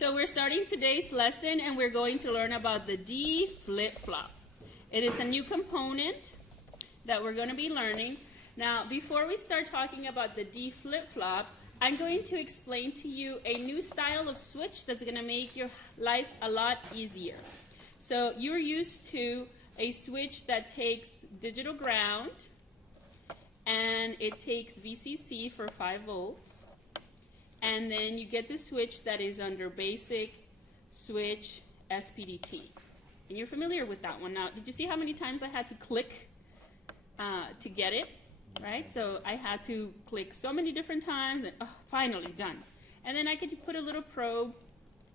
So we're starting today's lesson and we're going to learn about the D flip-flop. It is a new component that we're going to be learning. Now, before we start talking about the D flip-flop, I'm going to explain to you a new style of switch that's going to make your life a lot easier. So you're used to a switch that takes digital ground and it takes VCC for 5 volts. And then you get the switch that is under basic switch SPDT. And you're familiar with that one. Now, did you see how many times I had to click to get it? Right? So I had to click so many different times and finally done. And then I could put a little probe,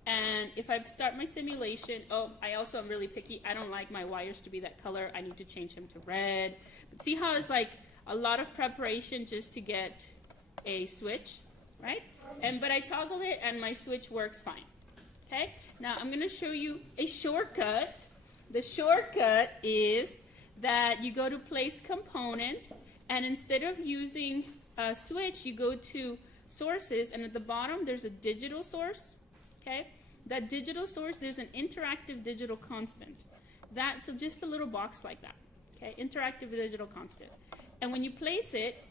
and if I start my simulation, I also am really picky. I don't like my wires to be that color. I need to change them to red. But see how it's like a lot of preparation just to get a switch, right? But I toggle it and my switch works fine. Okay? Now I'm going to show you a shortcut. The shortcut is that you go to place component, and instead of using a switch, you go to sources, and at the bottom there's a digital source. Okay? That digital source, there's an interactive digital constant. That's just a little box like that. Okay? Interactive digital constant. And when you place it,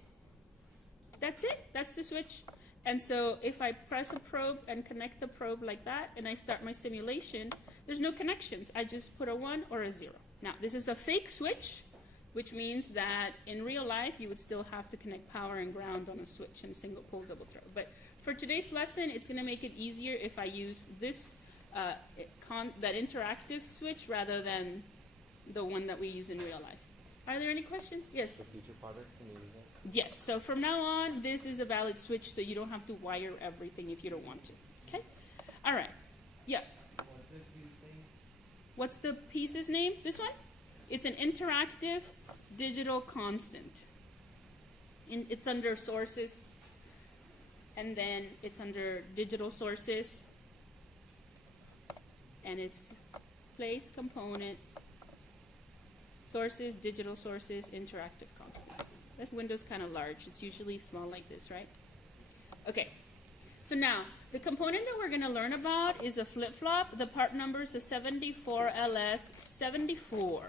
that's it. That's the switch. And so if I press a probe and connect the probe like that, and I start my simulation, there's no connections. I just put a 1 or a 0. Now, this is a fake switch, which means that in real life, you would still have to connect power and ground on a switch in a single pole double throw. But for today's lesson, it's going to make it easier if I use this, that interactive switch rather than the one that we use in real life. Are there any questions? Yes? For future projects, can you use that? Yes, so from now on, this is a valid switch, so you don't have to wire everything if you don't want to. Okay? All right. Yeah. What's this piece thing? What's the piece's name? This one? It's an interactive digital constant. It's under sources, and then it's under digital sources, and it's place component, sources, digital sources, interactive constant. This window's kind of large. It's usually small like this, right? Okay. So now, the component that we're going to learn about is a flip-flop. The part number is a 74LS74.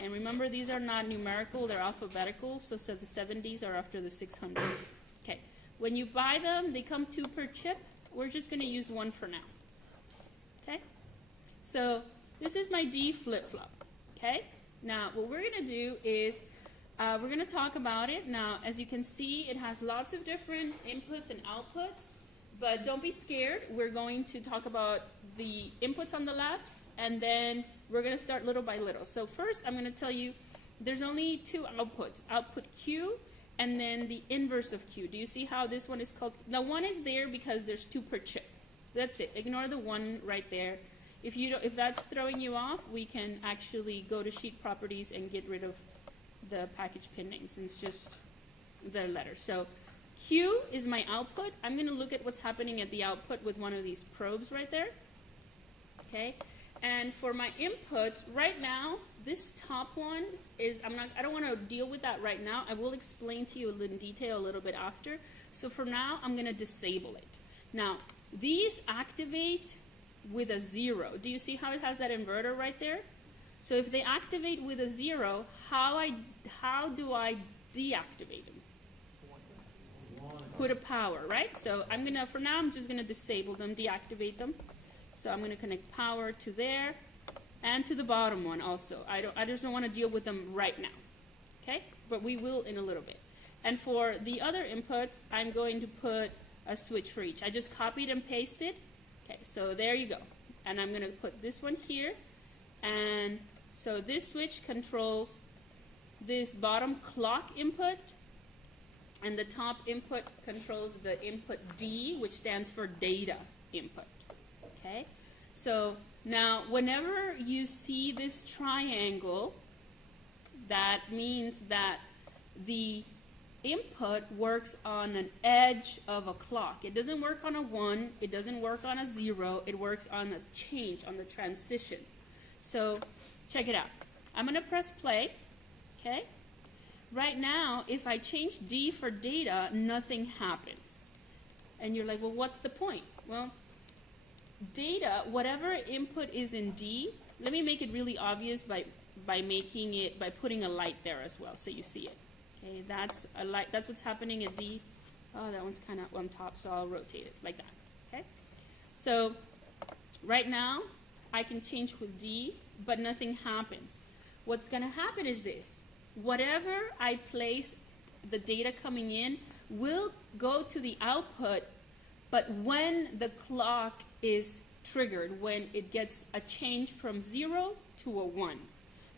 And remember, these are not numerical. They're alphabetical. So the 70s are after the 600s. Okay. When you buy them, they come 2 per chip. We're just going to use 1 for now. Okay? So this is my D flip-flop. Okay? Now, what we're going to do is we're going to talk about it. Now, as you can see, it has lots of different inputs and outputs, but don't be scared. We're going to talk about the inputs on the left, and then we're going to start little by little. So first, I'm going to tell you there's only 2 outputs, output Q and then the inverse of Q. Do you see how this one is called? Now, 1 is there because there's 2 per chip. That's it. Ignore the 1 right there. If that's throwing you off, we can actually go to sheet properties and get rid of the package pin names. It's just the letters. So Q is my output. I'm going to look at what's happening at the output with one of these probes right there. Okay. And for my input, right now, this top one is, I don't want to deal with that right now. I will explain to you in detail a little bit after. So for now, I'm going to disable it. Now, these activate with a 0. Do you see how it has that inverter right there? So if they activate with a 0, how do I deactivate them? Put a power, right? So for now, I'm just gonna disable them, deactivate them. So I'm gonna connect power to there and to the bottom one also. I just don't want to deal with them right now, okay? But we will in a little bit. And for the other inputs, I'm going to put a switch for each. I just copied and pasted. Okay, so there you go. And I'm gonna put this one here, and so this switch controls this bottom clock input, and the top input controls the input D, which stands for data input. Okay? So now whenever you see this triangle, that means that the input works on an edge of a clock. It doesn't work on a 1, it doesn't work on a 0, it works on a change, on the transition. So check it out. I'm going to press play, okay? Right now, if I change D for data, nothing happens. And you're like, well, what's the point? Well, data, whatever input is in D, let me make it really obvious by putting a light there as well, so you see it. Okay, that's a light, that's what's happening at D. Oh, that one's kind of on top, so I'll rotate it like that, okay? So, right now, I can change with D, but nothing happens. What's gonna happen is this. Whatever I place, the data coming in will go to the output, but when the clock is triggered, when it gets a change from 0 to a 1.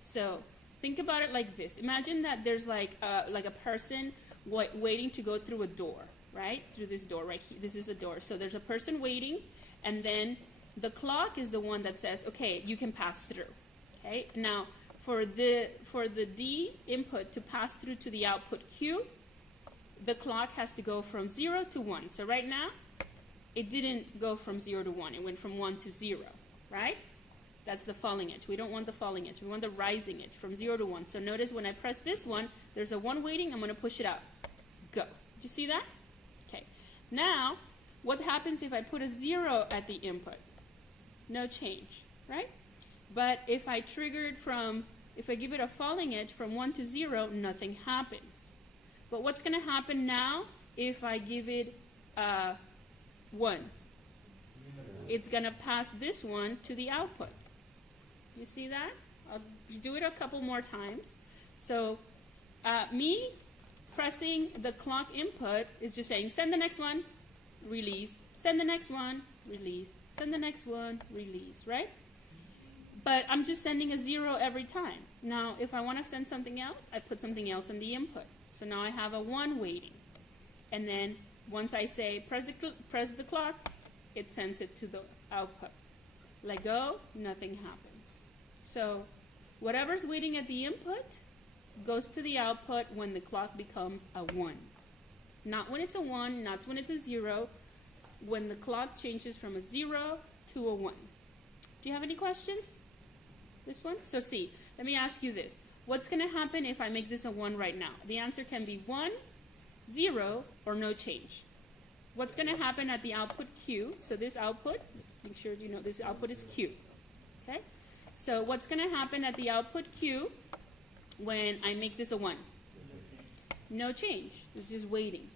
So think about it like this. Imagine that there's like a person waiting to go through a door, right? Through this door right here. This is a door. So there's a person waiting, and then the clock is the one that says, okay, you can pass through. Okay? Now, for the D input to pass through to the output Q, the clock has to go from 0 to 1. So right now, it didn't go from 0 to 1. It went from 1 to 0, right? That's the falling edge. We don't want the falling edge. We want the rising edge from 0 to 1. So notice when I press this one, there's a 1 waiting. I'm going to push it out. Go. Did you see that? Okay. Now, what happens if I put a 0 at the input? No change, right? But if I if I give it a falling edge from 1 to 0, nothing happens. But what's going to happen now if I give it 1? It's going to pass this one to the output. You see that? I'll do it a couple more times. So me pressing the clock input is just saying, send the next one, release, send the next one, release, send the next one, release, right? But I'm just sending a 0 every time. Now, if I want to send something else, I put something else in the input. So now I have a 1 waiting. And then once I say press the clock, it sends it to the output. Let go, nothing happens. So whatever's waiting at the input goes to the output when the clock becomes a 1. Not when it's a 1, not when it's a 0, when the clock changes from a 0 to a 1. Do you have any questions? This one? So see, let me ask you this. What's going to happen if I make this a 1 right now? The answer can be 1, 0, or no change. What's going to happen at the output Q? So this output, make sure you know this output is Q. Okay? So what's going to happen at the output Q when I make this a 1? No change. It's just waiting.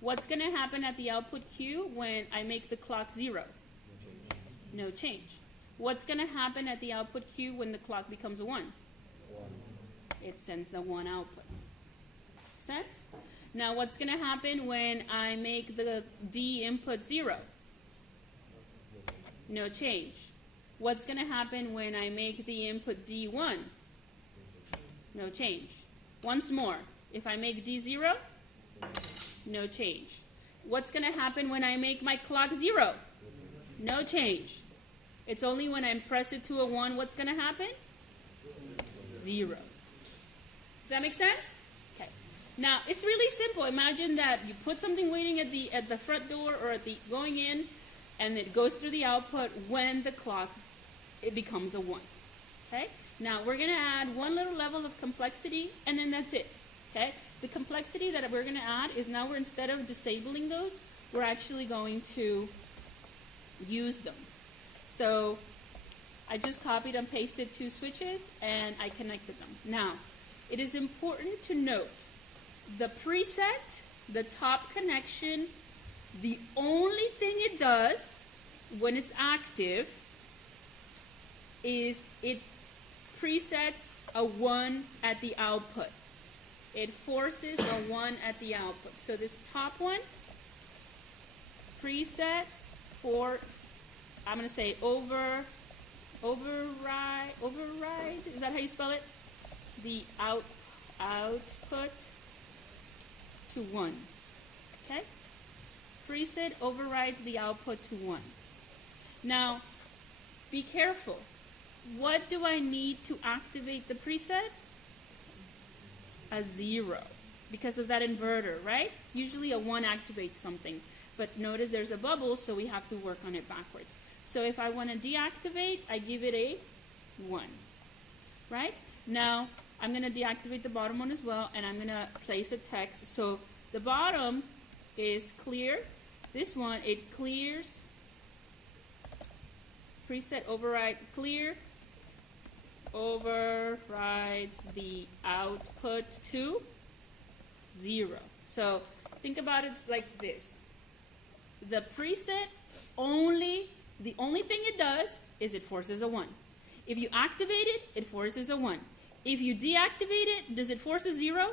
What's going to happen at the output Q when I make the clock 0? No change. What's going to happen at the output Q when the clock becomes a 1? It sends the 1 output. Sense? Now what's going to happen when I make the D input 0? No change. What's going to happen when I make the input D1? No change. Once more, if I make D0, no change. What's going to happen when I make my clock 0? No change. It's only when I press it to a 1, what's going to happen? 0. Does that make sense? Okay. Now, it's really simple. Imagine that you put something waiting at the front door or at the going in, and it goes through the output when the clock, it becomes a 1. Okay? Now, we're going to add one little level of complexity, and then that's it. Okay? The complexity that we're going to add is now instead of disabling those, we're actually going to use them. So I just copied and pasted 2 switches, and I connected them. Now, it is important to note the preset, the top connection, the only thing it does when it's active is it presets a 1 at the output. It forces a 1 at the output. So this top one, preset for, I'm going to say override, is that how you spell it? The output to 1, okay? Preset overrides the output to 1. Now, be careful. What do I need to activate the preset? A 0, because of that inverter, right? Usually a 1 activates something, but notice there's a bubble, so we have to work on it backwards. So if I want to deactivate, I give it a 1, right? Now, I'm going to deactivate the bottom one as well, and I'm going to place a text. So the bottom is clear. This one, it clears preset override clear overrides the output to 0. So think about it like this. The preset the only thing it does is it forces a 1. If you activate it, it forces a 1. If you deactivate it, does it force a 0?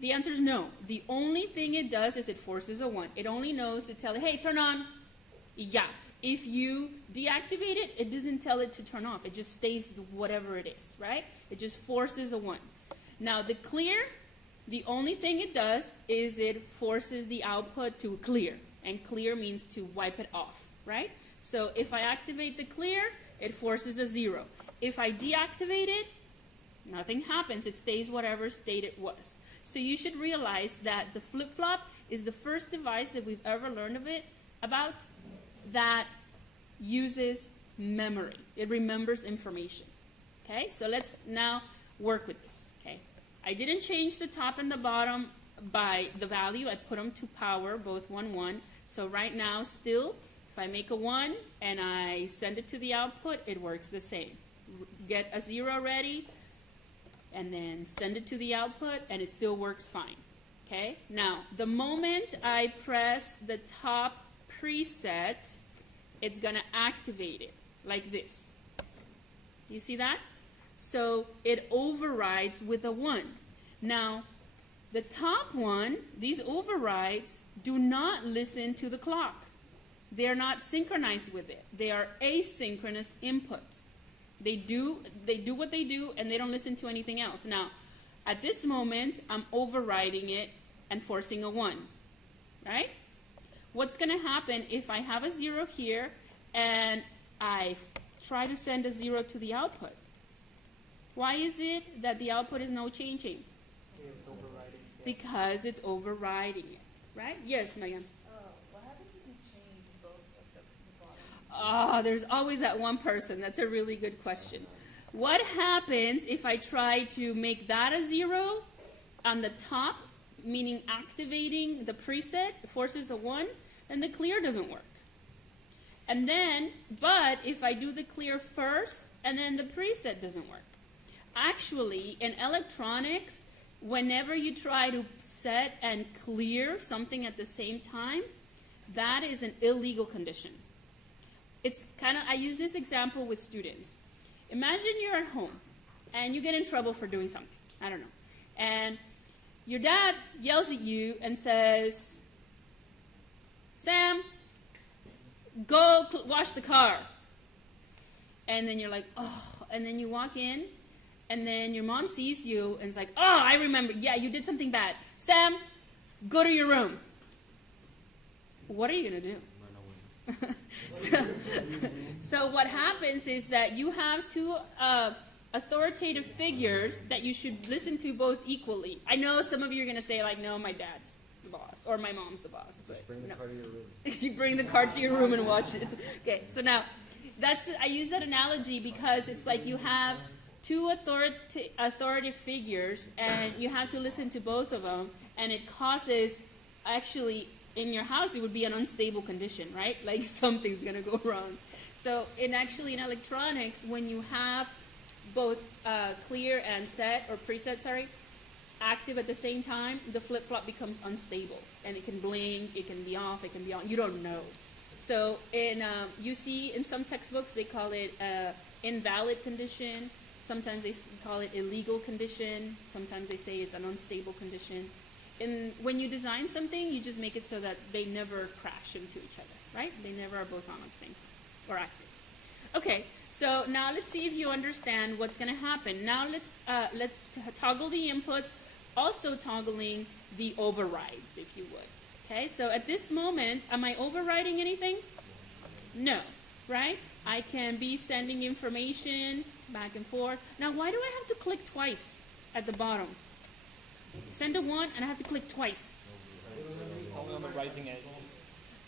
The answer is no. The only thing it does is it forces a 1. It only knows to tell it, hey, turn on. Yeah. If you deactivate it, it doesn't tell it to turn off. It just stays whatever it is, right? It just forces a 1. Now, the clear, the only thing it does is it forces the output to clear. And clear means to wipe it off, right? So if I activate the clear, it forces a 0. If I deactivate it, nothing happens. It stays whatever state it was. So you should realize that the flip-flop is the first device that we've ever learned about that uses memory. It remembers information. Okay, so let's now work with this. Okay, I didn't change the top and the bottom by the value. I put them to power, both 1, 1. So right now, still, if I make a 1 and I send it to the output, it works the same. Get a 0 ready, and then send it to the output, and it still works fine. Okay? Now, the moment I press the top preset, it's going to activate it like this. You see that? So it overrides with a 1. Now, the top one, these overrides, do not listen to the clock. They're not synchronized with it. They are asynchronous inputs. They do what they do, and they don't listen to anything else. Now, at this moment, I'm overriding it and forcing a 1, right? What's going to happen if I have a 0 here and I try to send a 0 to the output? Why is it that the output is no changing? It's overriding. Because it's overriding it, right? Yes, Megan. What happens if you change both of the bottom? Oh, there's always that one person. That's a really good question. What happens if I try to make that a 0 on the top, meaning activating the preset, forces a 1, then the clear doesn't work. And then, but if I do the clear first, and then the preset doesn't work. Actually, in electronics, whenever you try to set and clear something at the same time, that is an illegal condition. It's kind of, I use this example with students. Imagine you're at home and you get in trouble for doing something. I don't know. And your dad yells at you and says, Sam, go wash the car. And then you're like, oh, and then you walk in, and then your mom sees you and is like, oh, I remember, yeah, you did something bad. Sam, go to your room. What are you going to do? So what happens is that you have two authoritative figures that you should listen to both equally. I know some of you are going to say, like, no, my dad's the boss, or my mom's the boss. But Just bring the no. car to your room. You bring the car to your room and watch it. Okay, so now, I use that analogy because it's like you have two authoritative figures, and you have to listen to both of them, and it causes, actually, in your house, it would be an unstable condition, right? Like something's going to go wrong. So in electronics, when you have both clear and set, or preset, active at the same time, the flip-flop becomes unstable. And it can blink, it can be off, it can be on. You don't know. So you see in some textbooks, they call it invalid condition. Sometimes they call it illegal condition. Sometimes they say it's an unstable condition. And when you design something, you just make it so that they never crash into each other, right? They never are both on at the same time or active. Okay, so now let's see if you understand what's going to happen. Now let's toggle the inputs, also toggling the overrides, if you would. Okay, so at this moment, am I overriding anything? No, right? I can be sending information back and forth. Now, why do I have to click twice at the bottom? Send a 1, and I have to click twice. Only on the rising edge.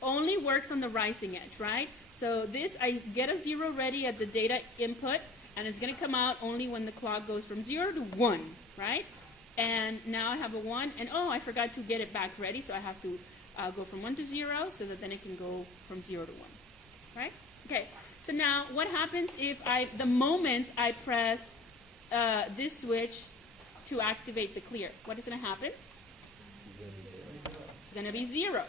Only works on the rising edge, right? So this, I get a 0 ready at the data input, and it's going to come out only when the clock goes from 0 to 1, right? And now I have a 1, and oh, I forgot to get it back ready, so I have to go from 1 to 0, so that then it can go from 0 to 1, right? Okay, so now what happens if the moment I press this switch to activate the clear? What is going to happen? It's going to be 0.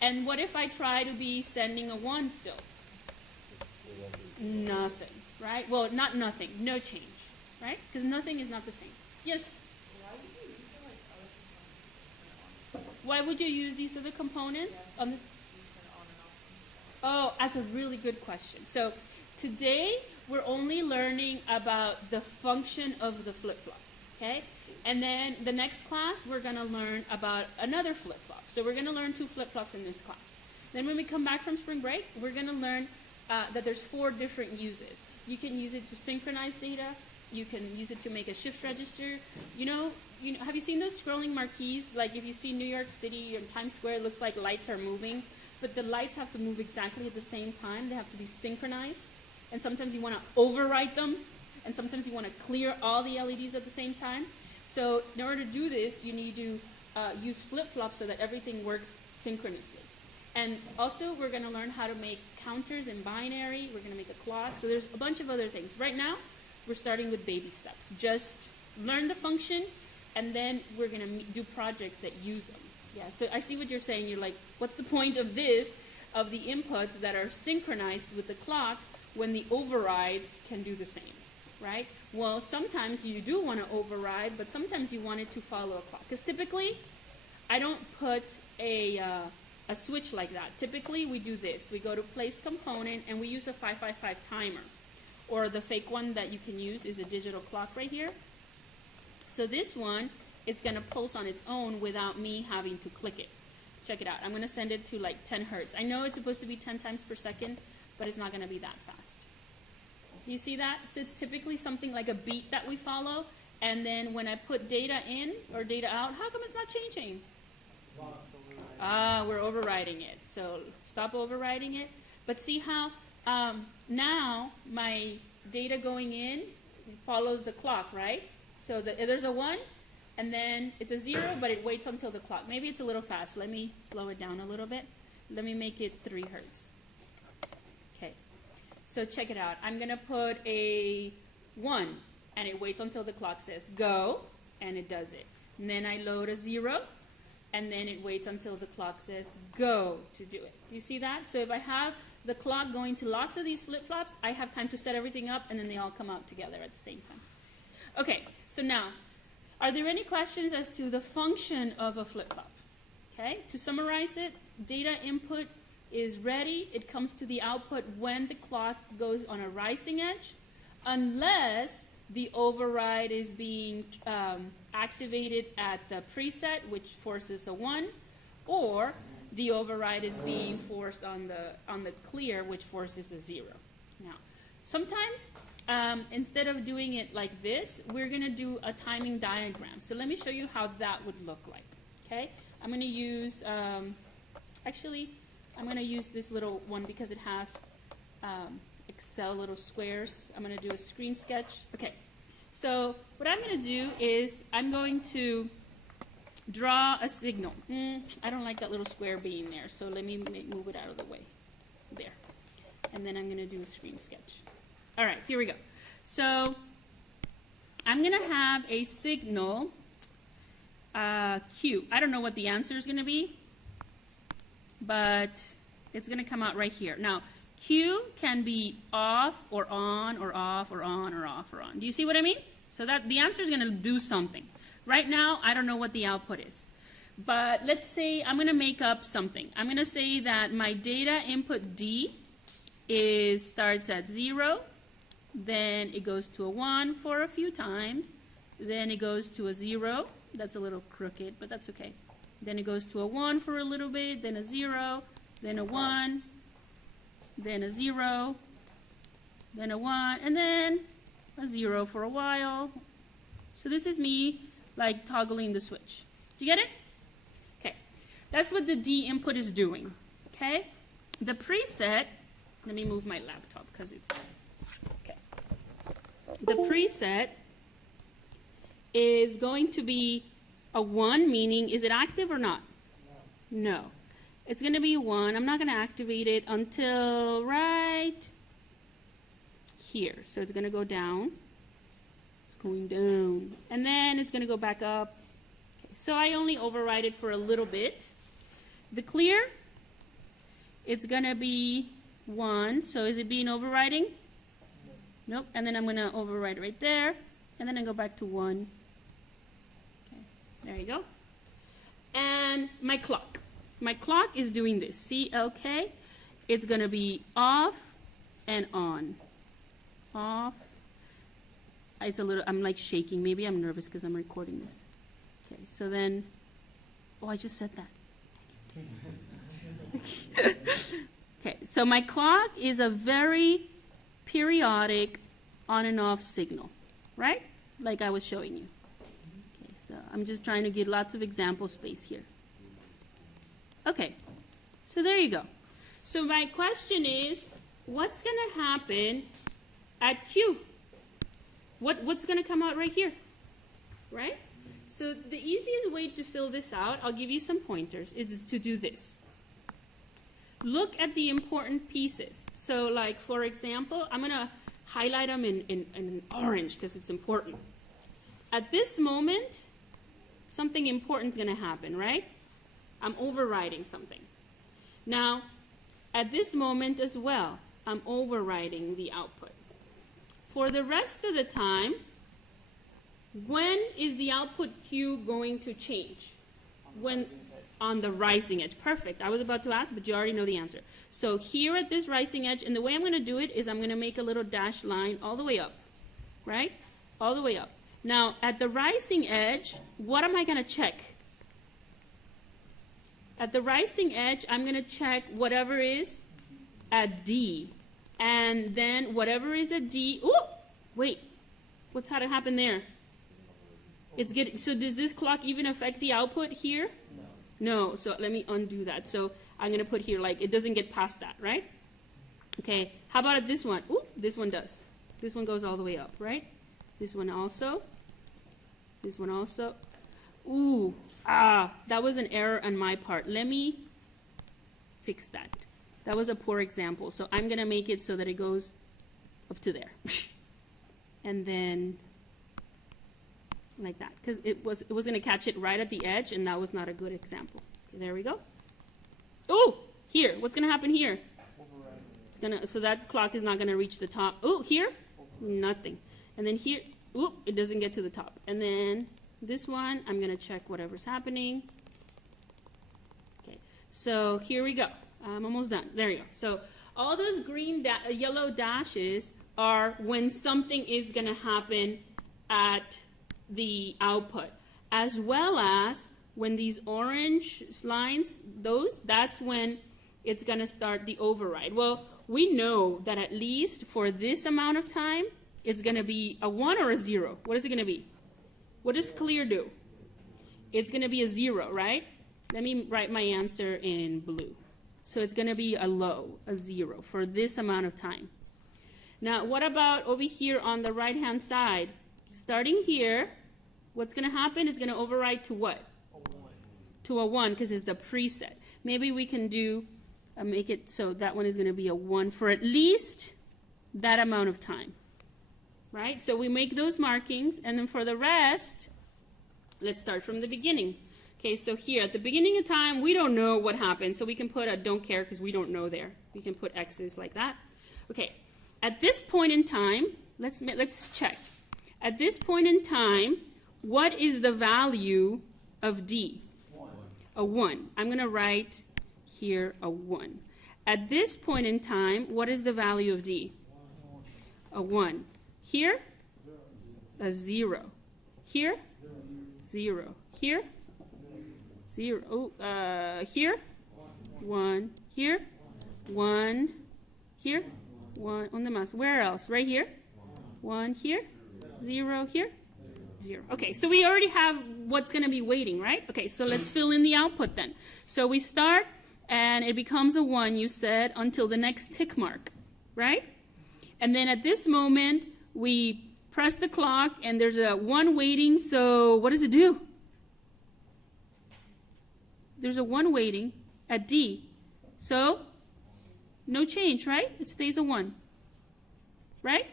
And what if I try to be sending a 1 still? Nothing, right? Well, not nothing, no change, right? Because nothing is not the same. Yes? Why would you use these other components? Why would you use these other components? On the, You turn on and off. oh, that's a really good question. So today we're only learning about the function of the flip-flop, okay? And then the next class we're going to learn about another flip-flop. So we're going to learn 2 flip-flops in this class. Then when we come back from spring break, we're going to learn that there's 4 different uses. You can use it to synchronize data. You can use it to make a shift register. You know, have you seen those scrolling marquees? Like if you see New York City or Times Square, it looks like lights are moving, but the lights have to move exactly at the same time. They have to be synchronized. And sometimes you want to overwrite them, and sometimes you want to clear all the LEDs at the same time. So in order to do this, you need to use flip-flops so that everything works synchronously. And also, we're going to learn how to make counters in binary. We're going to make a clock. So there's a bunch of other things. Right now, we're starting with baby steps. Just learn the function, and then we're going to do projects that use them. Yeah, so I see what you're saying. You're like, what's the point of this, of the inputs that are synchronized with the clock when the overrides can do the same, right? Well, sometimes you do want to override, but sometimes you want it to follow a clock. Because typically, I don't put a switch like that. Typically, we do this. We go to place component, and we use a 555 timer. Or the fake one that you can use is a digital clock right here. So this one, it's going to pulse on its own without me having to click it. Check it out. I'm going to send it to like 10 hertz. I know it's supposed to be 10 times per second, but it's not going to be that fast. You see that? So it's typically something like a beat that we follow, and then when I put data in or data out, how come it's not changing? We're overriding it. So stop overriding it. But see how now my data going in follows the clock, right? So there's a 1, and then it's a 0, but it waits until the clock. Maybe it's a little fast. Let me slow it down a little bit. Let me make it 3 hertz. Okay. So check it out. I'm going to put a 1, and it waits until the clock says go, and it does it. And then I load a 0, and then it waits until the clock says go to do it. You see that? So if I have the clock going to lots of these flip-flops, I have time to set everything up, and then they all come out together at the same time. Okay, so now, are there any questions as to the function of a flip-flop? Okay, to summarize it, data input is ready. It comes to the output when the clock goes on a rising edge, unless the override is being activated at the preset, which forces a 1, or the override is being forced on the clear, which forces a 0. Now, sometimes instead of doing it like this, we're going to do a timing diagram. So let me show you how that would look like. Okay, I'm going to use actually I'm going to use this little one because it has Excel little squares. I'm going to do a screen sketch. Okay, so what I'm going to do is I'm going to draw a signal. I don't like that little square being there, so let me move it out of the way. There. And then I'm going to do a screen sketch. All right, here we go. So I'm going to have a signal Q. I don't know what the answer is going to be, but it's going to come out right here. Now, Q can be off or on or off or on or off or on. Do you see what I mean? So that the answer is going to do something. Right now, I don't know what the output is. But let's say I'm going to make up something. I'm going to say that my data input D starts at 0, then it goes to a 1 for a few times, then it goes to a 0. That's a little crooked, but that's okay. Then it goes to a 1 for a little bit, then a 0, then a 1, then a 0, then a 1, and then a 0 for a while. So this is me like toggling the switch. Do you get it? Okay. That's what the D input is doing. Okay? The preset, let me move my laptop because it's, okay. The preset is going to be a 1, meaning is it active or not? No. It's going to be 1. I'm not going to activate it until right here. So it's gonna go down. It's going down. And then it's gonna go back up. Okay, so I only override it for a little bit. The clear, it's gonna be 1. So is it being overriding? Nope. And then I'm gonna override right there. And then I go back to 1. Okay, there you go. And my clock. My clock is doing this. CLK. It's going to be off and on. Off. It's a little, I'm like shaking. Maybe I'm nervous because I'm recording this. Okay, so then, oh, I just said that. Okay, so my clock is a very periodic on and off signal, right? Like I was showing you. Okay, so I'm just trying to get lots of example space here. Okay, so there you go. So my question is, what's going to happen at Q? What's going to come out right here, right? So the easiest way to fill this out, I'll give you some pointers, is to do this. Look at the important pieces. So like, for example, I'm going to highlight them in orange because it's important. At this moment, something important is going to happen, right? I'm overriding something. Now, at this moment as well, I'm overriding the output. For the rest of the time, when is the output Q going to change? When on the rising edge. Perfect. I was about to ask, but you already know the answer. So here at this rising edge, and the way I'm going to do it is I'm going to make a little dashed line all the way up, right? All the way up. Now, at the rising edge, what am I going to check? At the rising edge, I'm going to check whatever is at D. And then whatever is at D, oh, wait, what's how to happen there? It's getting, so does this clock even affect the output here? No, so let me undo that. So I'm going to put here, like, it doesn't get past that, right? Okay, how about at this one? Ooh, this one does. This one goes all the way up, right? This one also. This one also. Ooh, that was an error on my part. Let me fix that. That was a poor example. So I'm going to make it so that it goes up to there. And then like that. Because it was going to catch it right at the edge, and that was not a good example. Okay, there we go. Oh, here. What's going to happen here? It's gonna, so that clock is not going to reach the top. Oh, here? Nothing. And then here, oop, it doesn't get to the top. And then this one, I'm going to check whatever's happening. Okay, so here we go. I'm almost done. There you go. So all those green, yellow dashes are when something is going to happen at the output, as well as when these orange lines, that's when it's going to start the override. Well, we know that at least for this amount of time, it's going to be a 1 or a 0. What is it going to be? What does clear do? It's going to be a 0, right? Let me write my answer in blue. So it's going to be a low, a 0, for this amount of time. Now, what about over here on the right-hand side? Starting here, what's going to happen? It's going to override to what? A 1. To a 1, because it's the preset. Maybe we can do, make it so that one is going to be a 1 for at least that amount of time. Right? So we make those markings, and then for the rest, let's start from the beginning. Okay, so here, at the beginning of time, we don't know what happened, so we can put a don't care because we don't know there. We can put X's like that. Okay, at this point in time, let's check. At this point in time, what is the value of D? 1. A 1. I'm going to write here a 1. At this point in time, what is the value of D? 1. A 1. Here? A 0. Here? 0. Here? 0. Oh, here? 1. Here? 1. Here? 1. On the mouse. Where else? Right here? 1 here? 0 here? 0. Okay, so we already have what's going to be waiting, right? Okay, so let's fill in the output then. So we start, and it becomes a 1, you said, until the next tick mark, right? And then at this moment, we press the clock, and there's a 1 waiting, so what does it do? There's a 1 waiting at D. So, no change, right? It stays a 1. Right?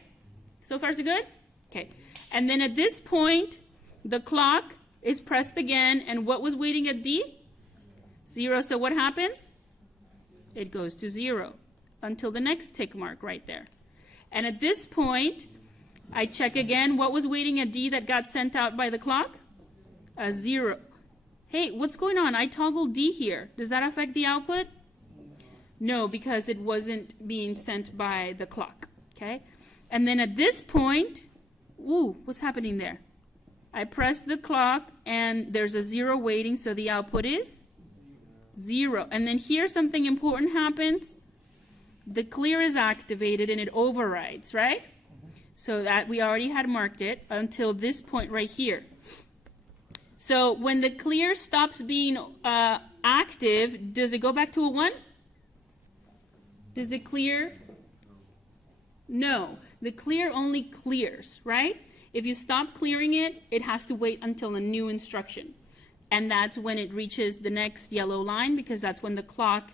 So far so good? Okay. And then at this point, the clock is pressed again, and what was waiting at D? 0. So what happens? It goes to 0 until the next tick mark right there. And at this point, I check again. What was waiting at D that got sent out by the clock? A 0. Hey, what's going on? I toggled D here. Does that affect the output? No, because it wasn't being sent by the clock. Okay? And then at this point, ooh, what's happening there? I press the clock, and there's a 0 waiting, so the output is 0. And then here something important happens. The clear is activated, and it overrides, right? So that we already had marked it until this point right here. So when the clear stops being active, does it go back to a 1? Does the clear? No. The clear only clears, right? If you stop clearing it, it has to wait until a new instruction. And that's when it reaches the next yellow line, because that's when the clock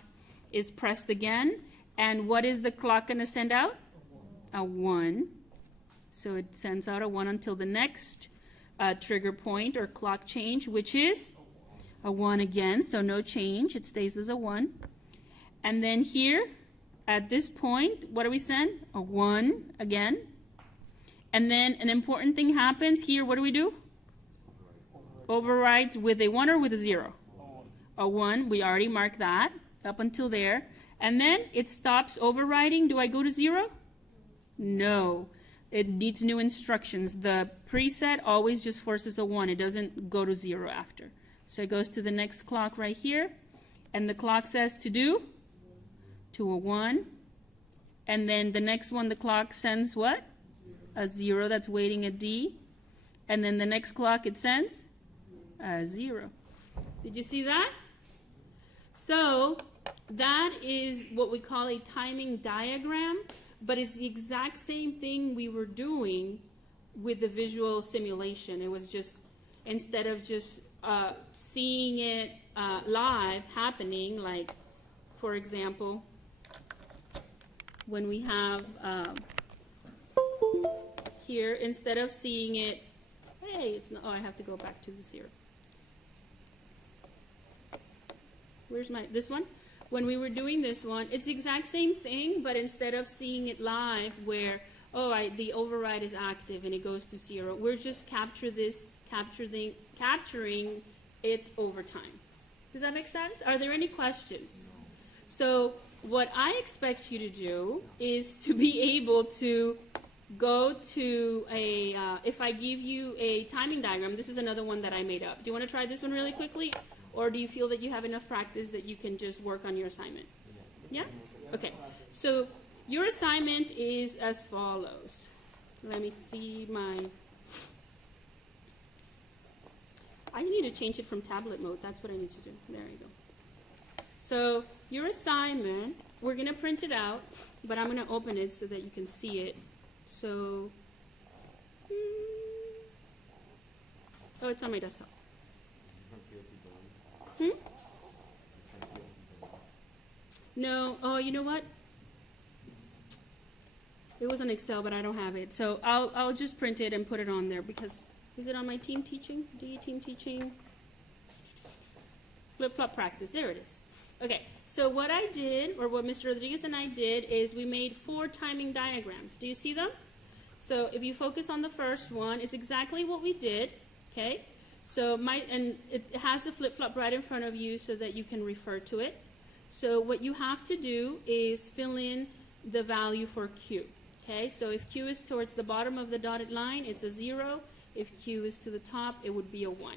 is pressed again. And what is the clock going to send out? A 1. So it sends out a 1 until the next trigger point or clock change, which is a 1 again. So no change. It stays as a 1. And then here, at this point, what do we send? A 1 again. And then an important thing happens here. What do we do? Overrides with a 1 or with a 0? A 1. We already marked that up until there. And then it stops overriding. Do I go to 0? No. It needs new instructions. The preset always just forces a 1. It doesn't go to 0 after. So it goes to the next clock right here. And the clock says to do? To a 1. And then the next one, the clock sends what? A 0 that's waiting at D. And then the next clock it sends a 0. Did you see that? So that is what we call a timing diagram, but it's the exact same thing we were doing with the visual simulation. It was just, instead of just seeing it live happening, like, for example, when we have here, instead of seeing it, hey, it's not, oh, I have to go back to the 0. Where's my, this one? When we were doing this one, it's the exact same thing, but instead of seeing it live where, oh, the override is active and it goes to 0, we're just capturing it over time. Does that make sense? Are there any questions? So what I expect you to do is to be able to go to a, if I give you a timing diagram, this is another one that I made up. Do you want to try this one really quickly? Or do you feel that you have enough practice that you can just work on your assignment? Yeah? Okay. So your assignment is as follows. Let me see my, I need to change it from tablet mode. That's what I need to do. There you go. So your assignment, we're going to print it out, but I'm going to open it so that you can see it. So, oh, it's on my desktop. No, oh, you know what? It was an Excel, but I don't have it. So I'll just print it and put it on there because, is it on my team teaching? Team teaching? Flip-flop practice, there it is. Okay, so what I did, or what Mr. Rodriguez and I did, is we made 4 timing diagrams. Do you see them? So if you focus on the first one, it's exactly what we did, okay? So and it has the flip-flop right in front of you so that you can refer to it. So what you have to do is fill in the value for Q, okay? So if Q is towards the bottom of the dotted line, it's a 0. If Q is to the top, it would be a 1.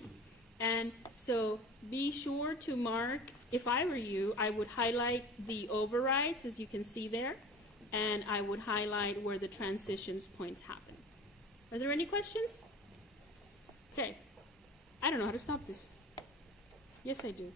And so be sure to mark, if I were you, I would highlight the overrides, as you can see there, and I would highlight where the transitions points happen. Are there any questions? Okay. I don't know how to stop this. Yes, I do.